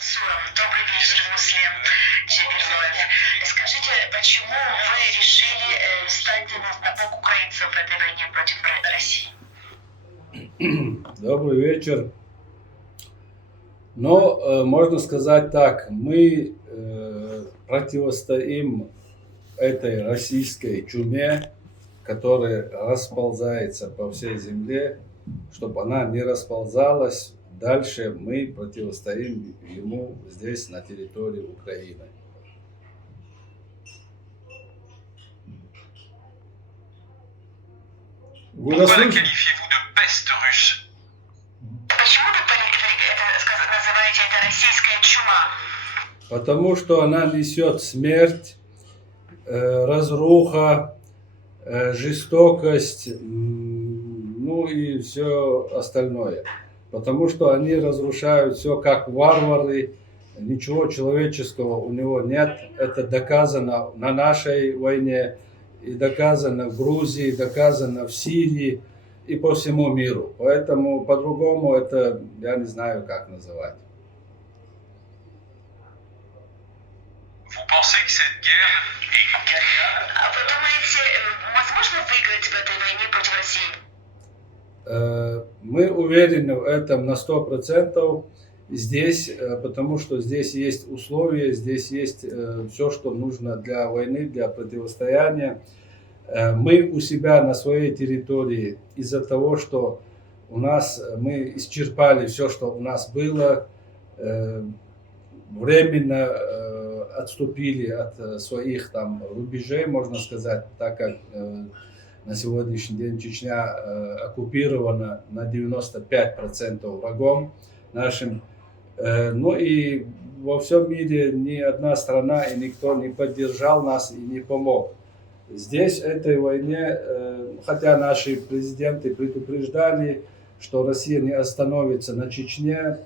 Мансуром. Добрый вечер, Муслим Джабирлоев. Скажите, почему вы решили встать на бок украинцев в этой войне против России? Добрый вечер. Но можно сказать так, мы противостоим этой российской чуме, которая расползается по всей земле, чтобы она не расползалась. Дальше мы противостоим ему здесь, на территории Украины. Pourquoi la qualifiez-vous de peste russe? Почему вы называете это российская чума? Потому что она несет смерть, разруха, жестокость, ну и все остальное. Потому что они разрушают все как варвары, ничего человеческого у него нет. Это доказано на нашей войне, и доказано в Грузии, доказано в Сирии и по всему миру. Поэтому по-другому это я не знаю, как называть. Vous pensez que cette guerre est gagnable? Вы думаете, возможно выиграть в этой войне против России? Мы уверены в этом на 100%. Здесь, потому что здесь есть условия, здесь есть все, что нужно для войны, для противостояния. Мы у себя на своей территории из-за того, что мы исчерпали все, что у нас было, временно отступили от своих там рубежей, можно сказать, так как на сегодняшний день Чечня оккупирована на 95% врагом нашим. Ну и во всем мире ни одна страна и никто не поддержал нас и не помог. Здесь, этой войне, хотя наши президенты предупреждали, что Россия не остановится на Чечне,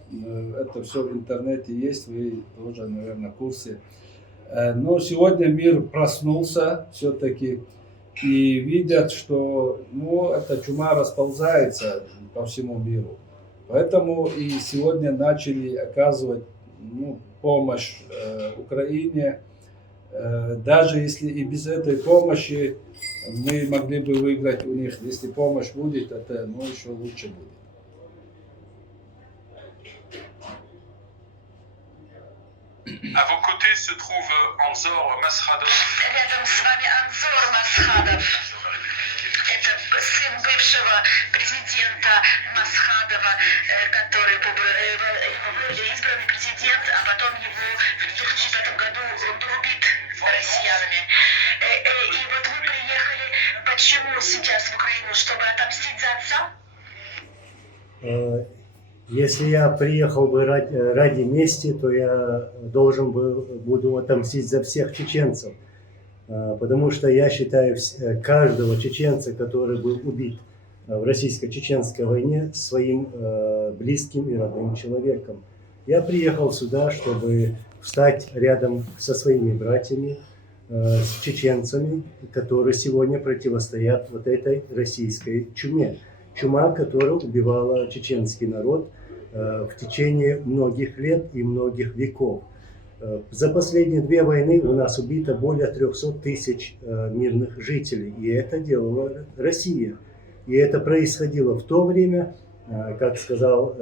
это все в интернете есть, вы тоже, наверное, в курсе. Но сегодня мир проснулся все-таки и видят, что эта чума расползается по всему миру. Поэтому и сегодня начали оказывать помощь Украине. Даже если и без этой помощи мы могли бы выиграть у них. Если помощь будет, это еще лучше будет. À vos côtés se trouve Anzor Maskhadov. Рядом с вами Анзор Масхадов. Это сын бывшего президента Масхадова, который был избранный президент, а потом его в 2005 году был убит россиянами. И вот вы приехали, почему сейчас в Украину, чтобы отомстить за отца? Если я приехал бы ради мести, то я буду отомстить за всех чеченцев. Потому что я считаю каждого чеченца, который был убит в российско-чеченской войне, своим близким и родным человеком. Я приехал сюда, чтобы встать рядом со своими братьями, с чеченцами, которые сегодня противостоят вот этой российской чуме. Чума, которая убивала чеченский народ в течение многих лет и многих веков. За последние 2 войны у нас убито более 300 тысяч мирных жителей, и это делала Россия. И это происходило в то время, как сказал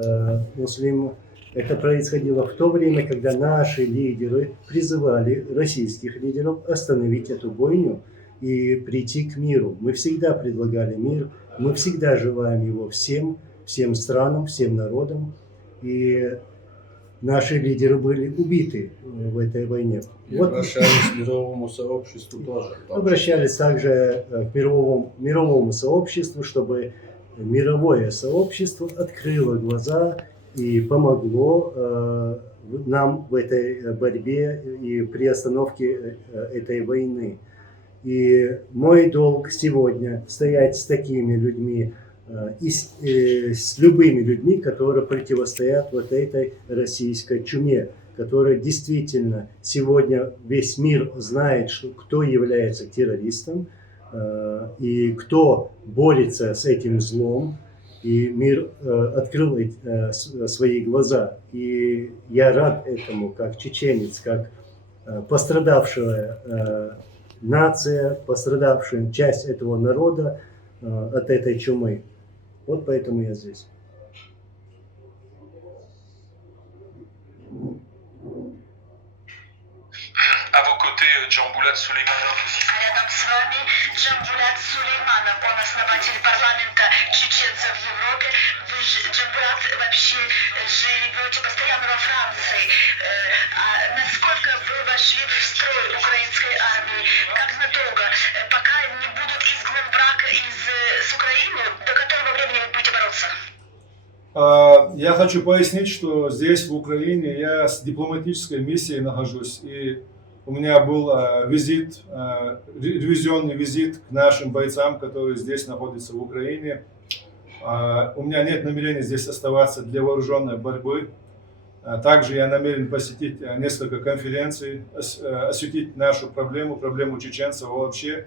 Муслим, это происходило в то время, когда наши лидеры призывали российских лидеров остановить эту бойню и прийти к миру. Мы всегда предлагали мир, мы всегда желаем его всем странам, всем народам. И наши лидеры были убиты в этой войне. И обращались к мировому сообществу тоже. Обращались также к мировому сообществу, чтобы мировое сообщество открыло глаза и помогло нам в этой борьбе и при остановке этой войны. И мой долг сегодня стоять с такими людьми и с любыми людьми, которые противостоят вот этой российской чуме, которая действительно сегодня весь мир знает, кто является террористом и кто борется с этим злом. И мир открыл свои глаза. И я рад этому, как чеченец, как пострадавшая нация, пострадавшая часть этого народа от этой чумы. Вот поэтому я здесь. À vos côtés, Djamboulad Suleimanov aussi. А рядом с вами Джамбулат Сулейманов, он основатель парламента чеченцев в Европе. Вы, Джамбулат, вообще живете постоянно во Франции. А насколько вы вошли в строй украинской армии? Как надолго? Пока не будут изгнан враг с Украины, до которого времени вы будете бороться? Я хочу пояснить, что здесь, в Украине, я с дипломатической миссией нахожусь. И у меня был ревизионный визит к нашим бойцам, которые здесь находятся в Украине. У меня нет намерения здесь оставаться для вооруженной борьбы. Также я намерен посетить несколько конференций, осветить нашу проблему чеченцев вообще.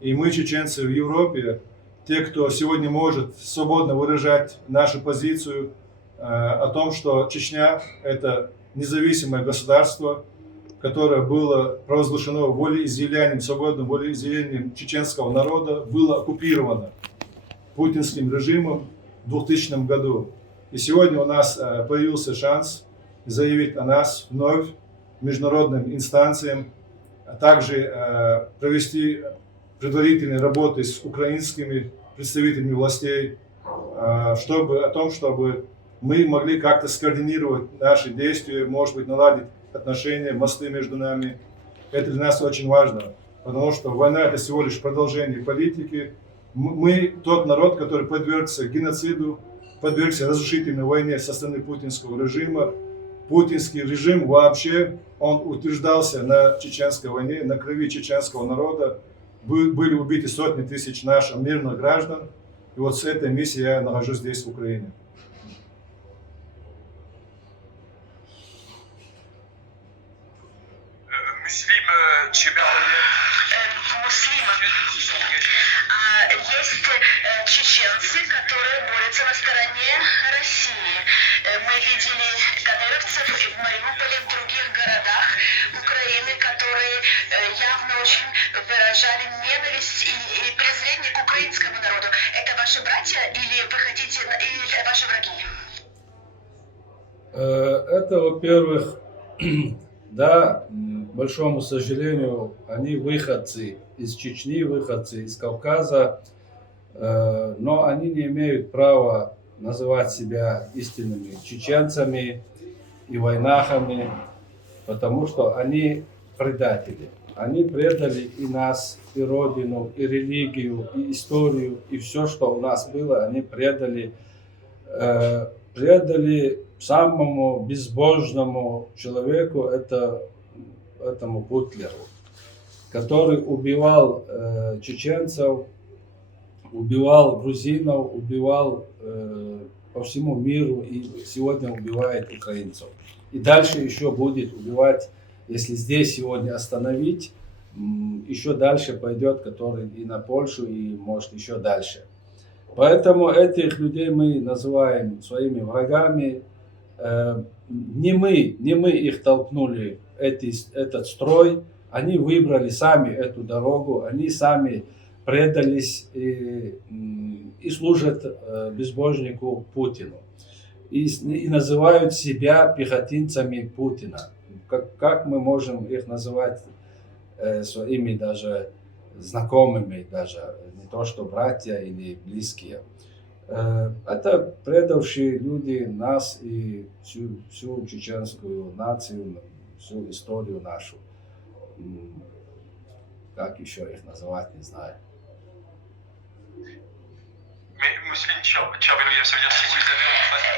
И мы, чеченцы в Европе, те, кто сегодня может свободно выражать нашу позицию о том, что Чечня – это независимое государство, которое было провозглашено волеизъявлением, свободным волеизъявлением чеченского народа, было оккупировано путинским режимом в 2000 году. И сегодня у нас появился шанс заявить о нас вновь международным инстанциям, а также провести предварительные работы с украинскими представителями властей, чтобы мы могли как-то скоординировать наши действия, может быть, наладить отношения, мосты между нами. Это для нас очень важно, потому что война – это всего лишь продолжение политики. Мы тот народ, который подвергся геноциду, подвергся разрушительной войне со стороны путинского режима. Путинский режим вообще, он утверждался на чеченской войне, на крови чеченского народа. Были убиты сотни тысяч наших мирных граждан. И вот с этой миссией я нахожусь здесь, в Украине. Muslim Tchébarliyev, Муслимов. qui sont engagés. Есть чеченцы, которые борются на стороне России. Мы видели кадыровцев и в Мариуполе, в других городах Украины, которые явно очень выражали ненависть и презрение к украинскому народу. Это ваши братья или вы хотите, или это ваши враги? Это, во-первых, да, к большому сожалению, они выходцы из Чечни, выходцы из Кавказа, но они не имеют права называть себя истинными чеченцами и войнахами, потому что они предатели. Они предали и нас, и родину, и религию, и историю, и все, что у нас было, они предали самому безбожному человеку, этому Бутлеру, который убивал чеченцев, убивал грузинов, убивал по всему миру и сегодня убивает украинцев. И дальше еще будет убивать, если здесь сегодня остановить, еще дальше пойдет, который и на Польшу, и может еще дальше. Поэтому этих людей мы называем своими врагами. Не мы их толкнули, этот строй, они выбрали сами эту дорогу, они сами предались и служат безбожнику Путину. И называют себя пехотинцами Путина. Как мы можем их называть своими даже знакомыми, даже не то что братья или близкие. Это предавшие люди нас и всю чеченскую нацию, всю историю нашу. Как еще их называть, не знаю. Mais Muslim Tchébarliyev, ça veut dire si vous les avez en face.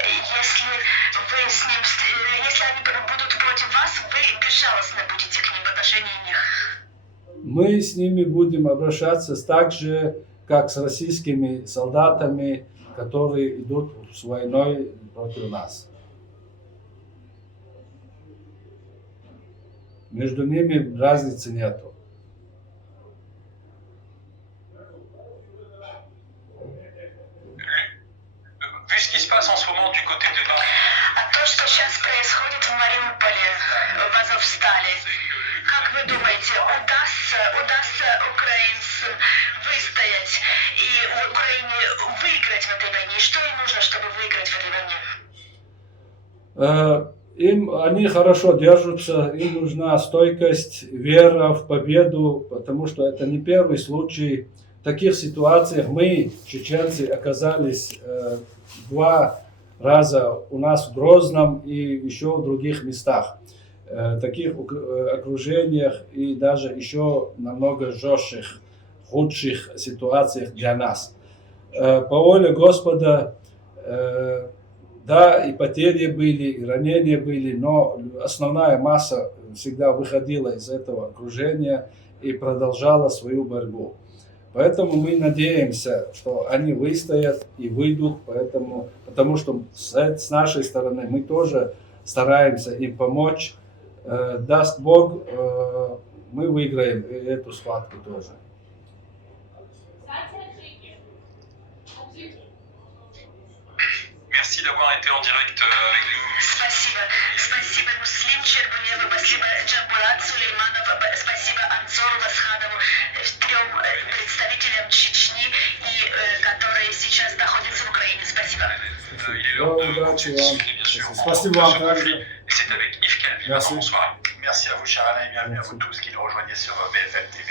Если они будут против вас, вы безжалостно будете к ним в отношении них. Мы с ними будем обращаться так же, как с российскими солдатами, которые идут с войной против нас. Между ними разницы нету. сейчас происходит в Мариуполе, в Азовстале? Как вы думаете, удастся украинцам выстоять и Украине выиграть в этой войне? Что им нужно, чтобы выиграть в этой войне? Они хорошо держатся, им нужна стойкость, вера в победу, потому что это не первый случай. В таких ситуациях мы, чеченцы, оказались 2 раза у нас в Грозном и еще в других местах. Таких окружениях и даже еще намного жестких, худших ситуациях для нас. По воле Господа, да, и потери были, и ранения были, но основная масса всегда выходила из этого окружения и продолжала свою борьбу. Поэтому мы надеемся, что они выстоят и выйдут, потому что с нашей стороны мы тоже стараемся им помочь. Даст Бог, мы выиграем эту схватку тоже. Merci d'avoir été en direct avec nous. Спасибо. Спасибо Муслим Чербуневу, спасибо Джамбулат Сулейманов, спасибо Анзору Масхадову, 3 представителям Чечни, которые сейчас находятся в Украине. Спасибо. Il est l'heure de Удачи continuer de вам. discuter, bien sûr. Спасибо вам также. Et c'est avec Yves Calvi. Merci. Bonsoir. Merci à vous, cher Alain, et bienvenue à vous tous qui nous rejoignez sur BFM TV.